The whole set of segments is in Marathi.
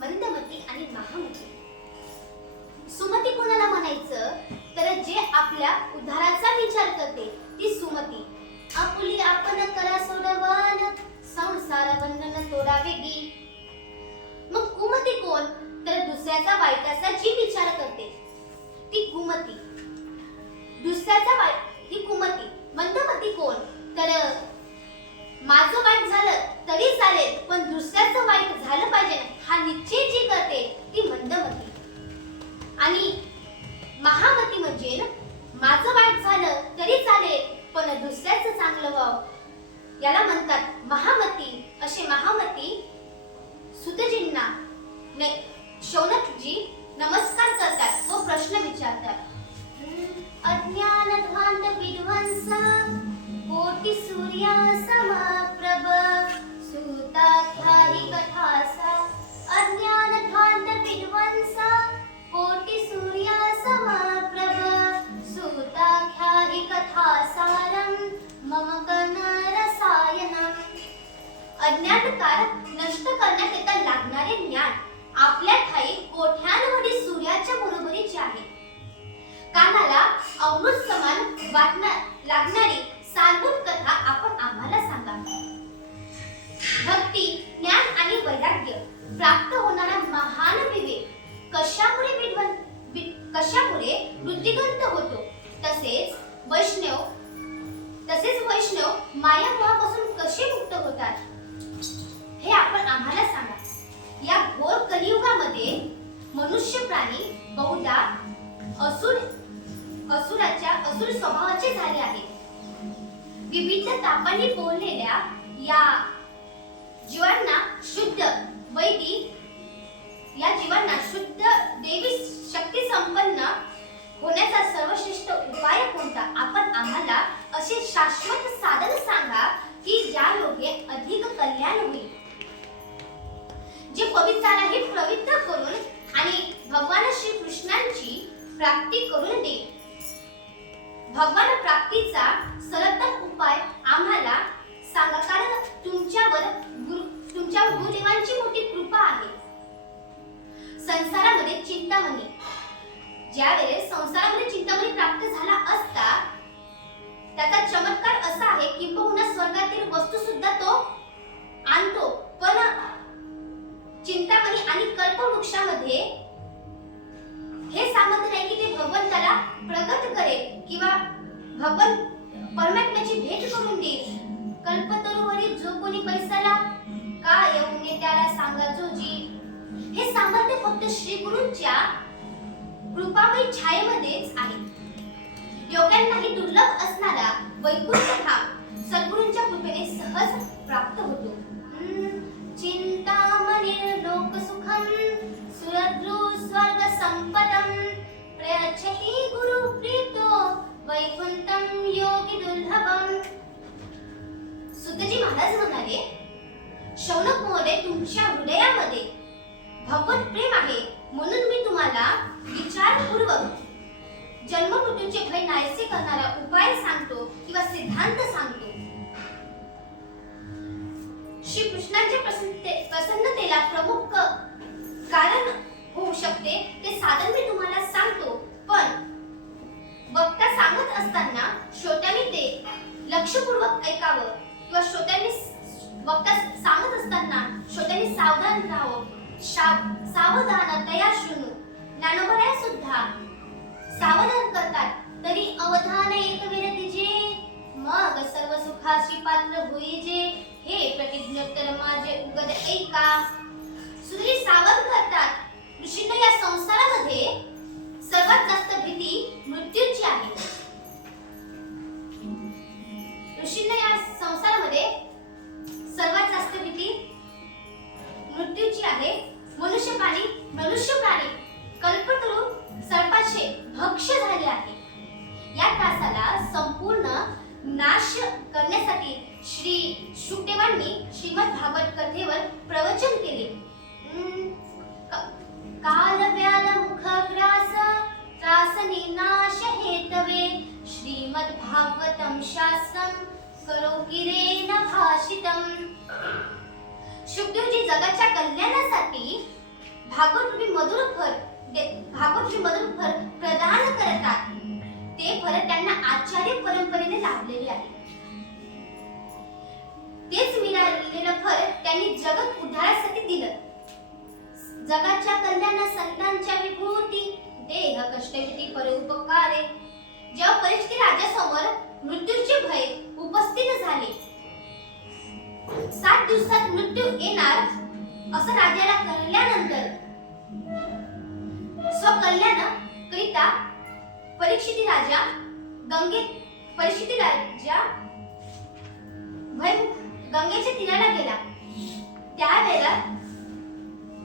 मंदमती आणि महामती. सुमती कोणाला म्हणायचं तर जे आपल्या उद्धाराचा विचार करते ती सुमती. आपुली आपण करा सोडवन, संसार बंधन तोडा वेगी. मग कुमती कोण तर दुसऱ्याचा वाईटाचा जी विचार करते ती कुमती. दुसऱ्याचा वाईट ही कुमती. मंदमती कोण तर माझं वाईट झालं तरी चालेल पण दुसऱ्याचं वाईट झालं पाहिजे हा निश्चय जी करते ती मंदमती. आणि महामती म्हणजे माझं वाईट झालं तरी चालेल पण दुसऱ्याचं चांगलं व्हावं याला म्हणतात महामती. असे महामती सुतजींना शौनकजी नमस्कार करतात व प्रश्न विचारतात. अज्ञान ध्वांत विध्वंस कोटी सूर्या समप्रभ सुताख्याही कथासा. अज्ञान ध्वांत विध्वंस कोटी सूर्या समप्रभ सुताख्याही कथासारं मम रसायनम. अज्ञानकार नष्ट करण्याकरिता लागणारे ज्ञान आपल्या ठाई कोट्यानवधी सूर्याच्या बरोबरीचे आहे. कानाला अमृत समान लागणारी साधून कथा आपण आम्हाला सांगा. भक्ती, ज्ञान आणि वैराग्य प्राप्त होणारा महान विवेक कशामुळे वृत्तिगंत होतो. तसेच वैष्णव मायामोहापासून कसे मुक्त होतात हे आपण आम्हाला सांगा. या घोर कलियुगामध्ये मनुष्य प्राणी बहुधा असुर स्वभावाचे झाले आहेत. विविध तापांनी बोललेल्या या जीवांना शुद्ध देवी शक्ती संपन्न होण्याचा सर्वश्रेष्ठ उपाय कोणता. आपण आम्हाला असे शाश्वत साधन सांगा की ज्या योगे अधिक कल्याण होईल. जे पवित्रालाही पवित्र करून आणि भगवान श्री कृष्णांची प्राप्ती करून दे. भगवान प्राप्तीचा सर्वोत्तम उपाय आम्हाला सांगा कारण तुमच्यावर गुरुदेवांची मोठी कृपा आहे. संसारामध्ये चिंतामणी ज्यावेळेस संसारामध्ये चिंतामणी प्राप्त झाला असता त्याचा चमत्कार असा आहे किंबहुना स्वर्गातील वस्तू सुद्धा तो आणतो. पण चिंतामणी आणि कल्पवृक्षामध्ये हे सामर्थ्य नाही की ते भगवंताला प्रगट करेल किंवा भगवान परमात्म्याची भेट करून देईल. कल्पतरूवरी जो कोणी पैसाला का येऊन त्याला सांगा जोजी. हे सामर्थ्य फक्त श्री गुरूंच्या कृपामय छायेमध्येच आहे. योग्यांनाही दुर्लभ असणारा वैकुंठ धाम सद्गुरूंच्या कृपेने सहज प्राप्त होतो. चिंतामणिर्लोक सुखम सुरद्रु स्वर्ग संपदम प्रयच्छति गुरु प्रीतो वैकुंठम योगी दुर्लभम. सुतजी महाराज म्हणाले शौनक महोदय तुमच्या हृदयामध्ये भगवत प्रेम आहे म्हणून मी तुम्हाला विचारपूर्वक जन्ममृत्यूचे भय नाहीसे करणारा उपाय सांगतो किंवा सिद्धांत सांगतो. श्री कृष्णाच्या प्रसन्नतेला प्रमुख कारण होऊ शकते ते साधन मी तुम्हाला सांगतो. पण वक्ता सांगत असताना श्रोत्यांनी ते लक्षपूर्वक ऐकावं किंवा वक्ता सांगत असताना श्रोत्यांनी सावधान राहावं. सावधानतया शृणु. ज्ञानोबराय सुद्धा सावधान करतात तरी अवधान एक विरतिजे मग सर्व सुखाशी पात्र होईजे. हे प्रतिज्ञोत्तर माझे उगद ऐका. सुरी सावध करतात. ऋषींनो या संसारामध्ये सर्वात जास्त भीती मृत्यूची आहे. ऋषींनो या संसारामध्ये सर्वात जास्त भीती मृत्यूची आहे. मनुष्य प्राणी कल्पतरू सर्पाचे भक्ष्य झाले आहे. या त्रासाला संपूर्ण नाश करण्यासाठी श्री शुकदेवांनी श्रीमद भागवत कथेवर प्रवचन केले. काल व्याल मुख ग्रास त्रासनी नाश हेतवे श्रीमद भागवतम शास्त्रम करो गिरेन भाषितम. शुकदेवजी जगाच्या कल्याणासाठी भागवत मधुर फल प्रदान करतात. ते फल त्यांना आचार्य परंपरेने लाभलेले आहे. तेच मिळालेलं फल त्यांनी जगत उद्धारासाठी दिलं. जगाच्या कल्याणा संतांच्या विभूती देह कष्टविधी परोपकारे. जेव्हा परिस्थिती राजासमोर मृत्यूचे भय उपस्थित झाले, 7 दिवसात मृत्यू येणार असं राजाला कळल्यानंतर स्वकल्याण करिता परीक्षित राजा गंगेच्या तीराला गेला. त्यावेळेला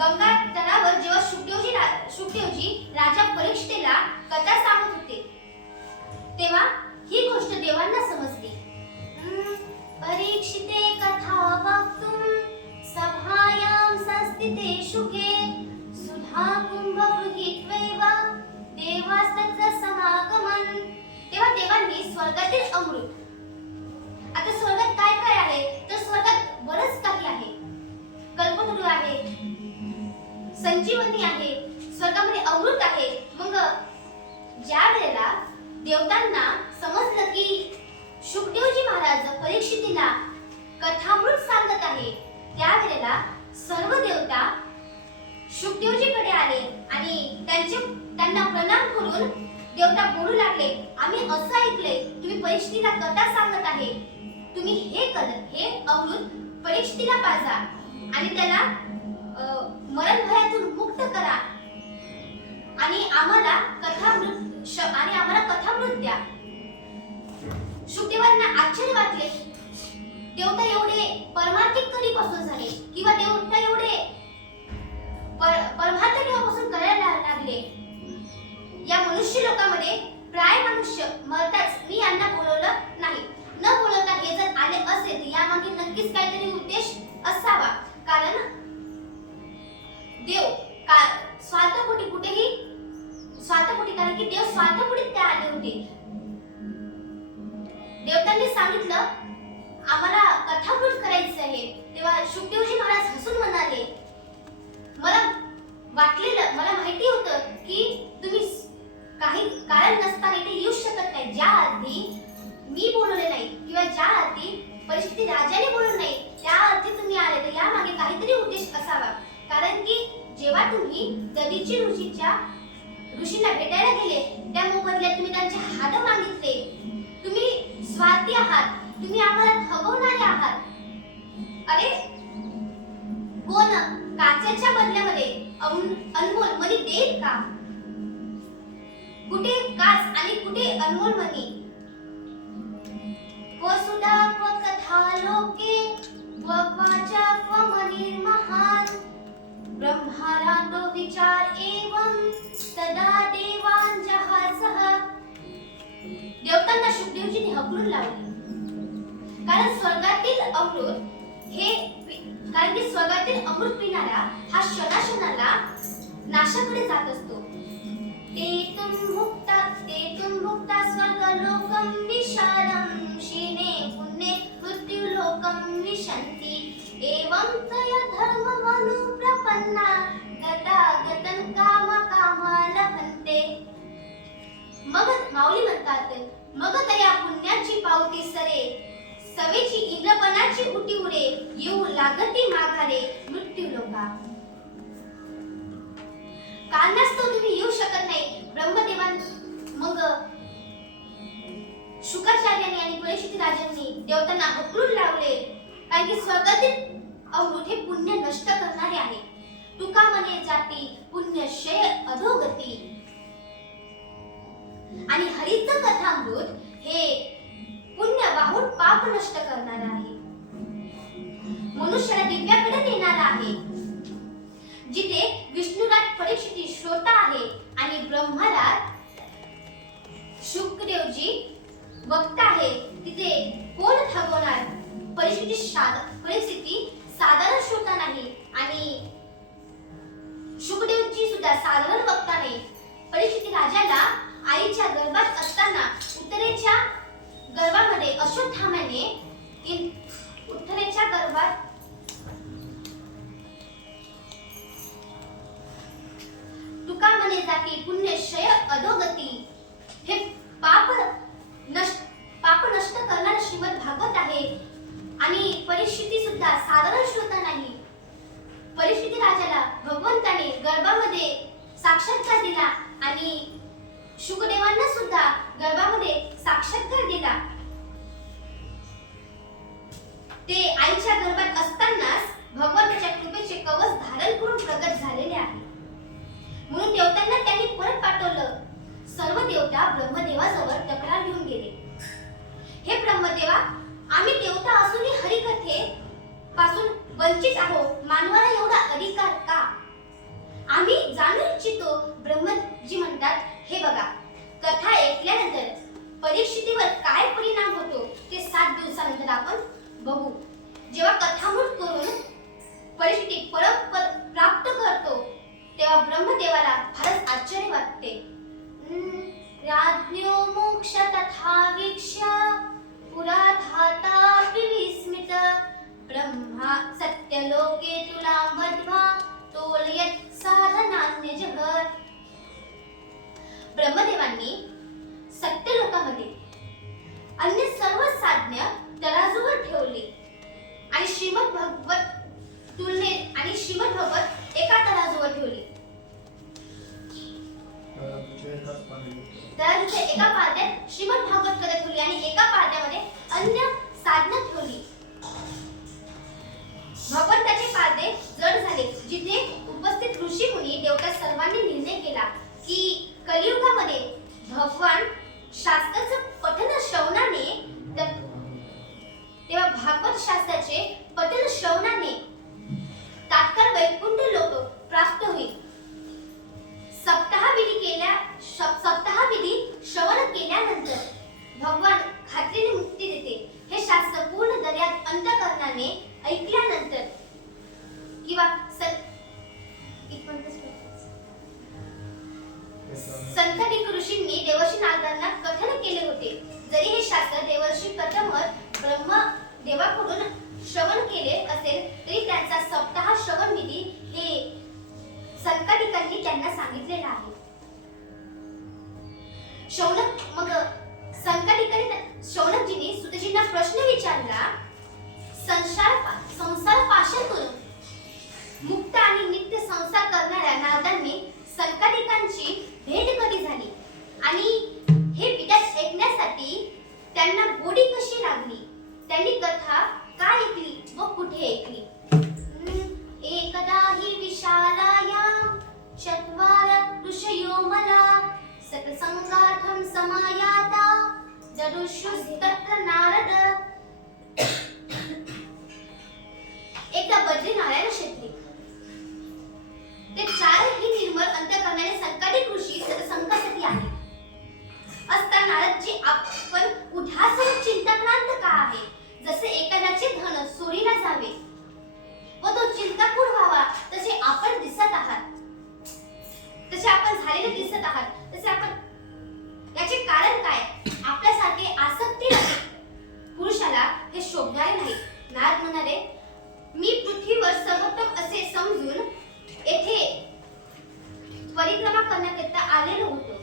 गंगा तलावर जेव्हा शुकदेवजी राजा परीक्षितेला कथा सांगत होते, तेव्हा ही गोष्ट देवांना समजली. परीक्षिते कथा वक्तुं सभायां संस्थिते शुके सुधा कुंभ गृहीत्वैव देवास्तत्र समागमन. तेव्हा देवांनी स्वर्गातील अमृत, आता स्वर्गात काय काय आहे तर स्वर्गात बरंच काही आहे. कल्पतरू आहे, संजीवनी आहे, स्वर्गामध्ये अमृत आहे. मग ज्या वेळेला देवतांना समजलं की शुकदेवजी महाराज परीक्षितीला कथामृत सांगत आहे, त्यावेळेला सर्व देवता शुकदेवजीकडे आले आणि त्यांना प्रणाम करून देवता बोलू लागले, आम्ही असं ऐकलंय तुम्ही परीक्षितीला कथा सांगत आहे, तुम्ही हे अमृत परीक्षितीला पाजा आणि त्याला मरण भयातून मुक्त करा आणि आम्हाला कथामृत द्या. शुकदेवांना आश्चर्य वाटले. देवता एवढे परमार्थिक कधीपासून झाले किंवा देवता एवढे परमार्थ केव्हापासून करायला लागले. या मनुष्य लोकांमध्ये प्राय मनुष्य मरताच मी यांना बोलवलं नाही. न बोलवता हे जर आले असेल तर यामागे नक्कीच काहीतरी उद्देश असावा. कारण देव स्वार्थपोटी कारण की देव स्वार्थपोटी ते आले होते. देवतांनी सांगितलं आम्हाला कथामृत करायचं आहे. तेव्हा शुकदेवजी महाराज हसून म्हणाले, मला माहिती होतं की तुम्ही काही कारण नसताना इथे येऊ शकत नाही. ज्या आधी मी बोलवले नाही किंवा ज्या आधी परिस्थिती राजाने बोलवलं नाही त्या आधी तुम्ही आले, तर यामागे काहीतरी उद्देश असावा. कारण की जेव्हा तुम्ही दधीची ऋषींना भेटायला गेले त्या मोबदल्यात तुम्ही त्यांचे हात मागितले. तुम्ही स्वार्थी आहात, तुम्ही आम्हाला ठगवणारे आहात. अरे कोण काचेच्या बदल्यामध्ये अनमोल मनी देईल का? कुठे काच आणि कुठे अनमोल मनी? वसुधा कथा लोके वाचा मनिर्महान ब्रह्मारांडो विचार एवं तदा देवान जहासह. देवतांना शुकदेवजीने हकलून लावले. कारण स्वर्गातील अमृत पिणारा हा क्षणाक्षणाला नाशाकडे जात असतो. ते तुम मुक्ता स्वर्गलोकं विशालं क्षीणे पुण्ये मृत्युलोकं विशन्ति एवं तया धर्ममनुप्रपन्ना गतागतं कामा लभन्ते. मग माऊली म्हणतात, मग तया पुण्याची पावती सरे सवेची इंद्रपणाची उटी उरे येऊ लागती माघारे मृत्युलोका. कारणास्तव तुम्ही येऊ शकत नाही. ब्रह्मदेवान मग शुकाचार्यांनी आणि परीक्षित राजांनी देवतांना हकलून लावले. कारण की स्वर्गातील अमृत हे पुण्य नष्ट करणारे आहे. तुका म्हणे जाती पुण्यक्षय अधोगती. आणि हरीचं कथामृत हे पुण्य वाहून पाप नष्ट करणार आहे. मनुष्याला दिव्याकडे नेणार आहे. जिथे विष्णुराज परीक्षित श्रोता आहे आणि ब्रह्मराज शुकदेवजी वक्ता आहे, तिथे कोण ठगवणार? परिस्थिती साधारण श्रोता नाही आणि शुकदेवजी सुद्धा साधारण वक्ता नाही. परीक्षित राजाला आईच्या गर्भात असताना उत्तरेच्या गर्भामध्ये अश्वत्थाम्याने उत्तरेच्या गर्भात पापने जाती पुण्यक्षय अधोगती. हे पाप नष्ट करणारे श्रीमद भागवत आहे. आणि परिस्थिती सुद्धा साधारण श्रोता नाही. परिस्थिती राजाला भगवंताने गर्भामध्ये साक्षात्कार दिला आणि शुकदेवांना सुद्धा गर्भामध्ये साक्षात्कार दिला. ते आईच्या गर्भात असतानाच भगवंताच्या कृपेचे कवच धारण करून प्रगट झालेले आहे. म्हणून देवतांना त्यांनी परत पाठवलं. सर्व देवता ब्रह्मदेवाजवळ तक्रार घेऊन गेले. हे ब्रह्मदेवा, आम्ही देवता असूनही हरिकथे पासून वंचित आहोत. मानवाला एवढा अधिकार का? आम्ही जाणू इच्छितो. ब्रह्मजी म्हणतात, हे बघा, कथा ऐकल्यानंतर परीक्षितीवर काय परिणाम होतो ते 7 दिवसानंतर आपण बघू. जेव्हा कथामृत करून परिस्थिती परत प्राप्त करतो तेव्हा ब्रह्मदेवाला फारच आश्चर्य वाटते. राज्ञो मोक्ष तथा वीक्ष्य पुरा धातापि विस्मित ब्रह्मा सत्यलोके तुला मध्वा तोलयत् साधनान्य जगत. ब्रह्मदेवांनी सत्यलोकामध्ये अन्य सर्व साधने तराजूवर ठेवली आणि श्रीमद भागवत तुलनेत आणि श्रीमद भागवत एका तराजूवर ठेवली. तराजूच्या एका पारड्यात श्रीमद भागवत कथा ठेवली आणि एका पारड्यामध्ये अन्य साधनं ठेवली. भगवंताचे पारडे जड झाले. जिथे उपस्थित ऋषी मुनी देवता सर्वांनी निर्णय केला की कलियुगामध्ये भगवान शास्त्राचं पठण श्रवणाने तेव्हा भागवत शास्त्राचे पठण श्रवणाने तात्काळ वैकुंठ लोक प्राप्त होईल. सप्ताहविधी श्रवण केल्यानंतर भगवान खात्रीने मुक्ती देते. हे शास्त्र पूर्ण दर्यात अंतःकरणाने ऐकल्यानंतर किंवा संतानिक ऋषींनी देवर्षी नारदांना कथन केले होते. जरी हे शास्त्र देवर्षी प्रथमच ब्रह्मदेवाकडून श्रवण केले असेल तरी त्यांचा सप्ताह श्रवण विधी हे संतानिकांनी त्यांना सांगितलेला आहे. शौनकजींनी सुतजींना प्रश्न विचारला, संसार पाशातून मुक्त आणि नित्य संसार करणाऱ्या नारदांनी संतानिकांची भेट कधी झाली आणि हे विचार ऐकण्यासाठी त्यांना गोडी कशी लागली? त्यांनी कथा का ऐकली व कुठे ऐकली? एकदा हि विशालायां चत्वार ऋषयो मला सत्संगार्थं समायाता जदुषुस्तत्र नारद. एकदा बद्रीनारायण क्षेत्री ते 4ही निर्मळ अंतःकरणाने संतानिक ऋषी सत्संगासाठी आले असता नारदजी आपण उठासन चिंताक्रांत का आहे? जसे एखाद्याचे धन चोरीला जावे व तो चिंताकुळ व्हावा तसे आपण दिसत आहात, तसे आपण झालेले दिसत आहात. तसे आपण याचे कारण काय? आपल्यासारखे आसक्ती पुरुषाला हे शोभणारे नाही. नारद म्हणाले, मी पृथ्वीवर सर्वोत्तम असे समजून येथे परिक्रमा करण्याकरिता आलेलो होतो.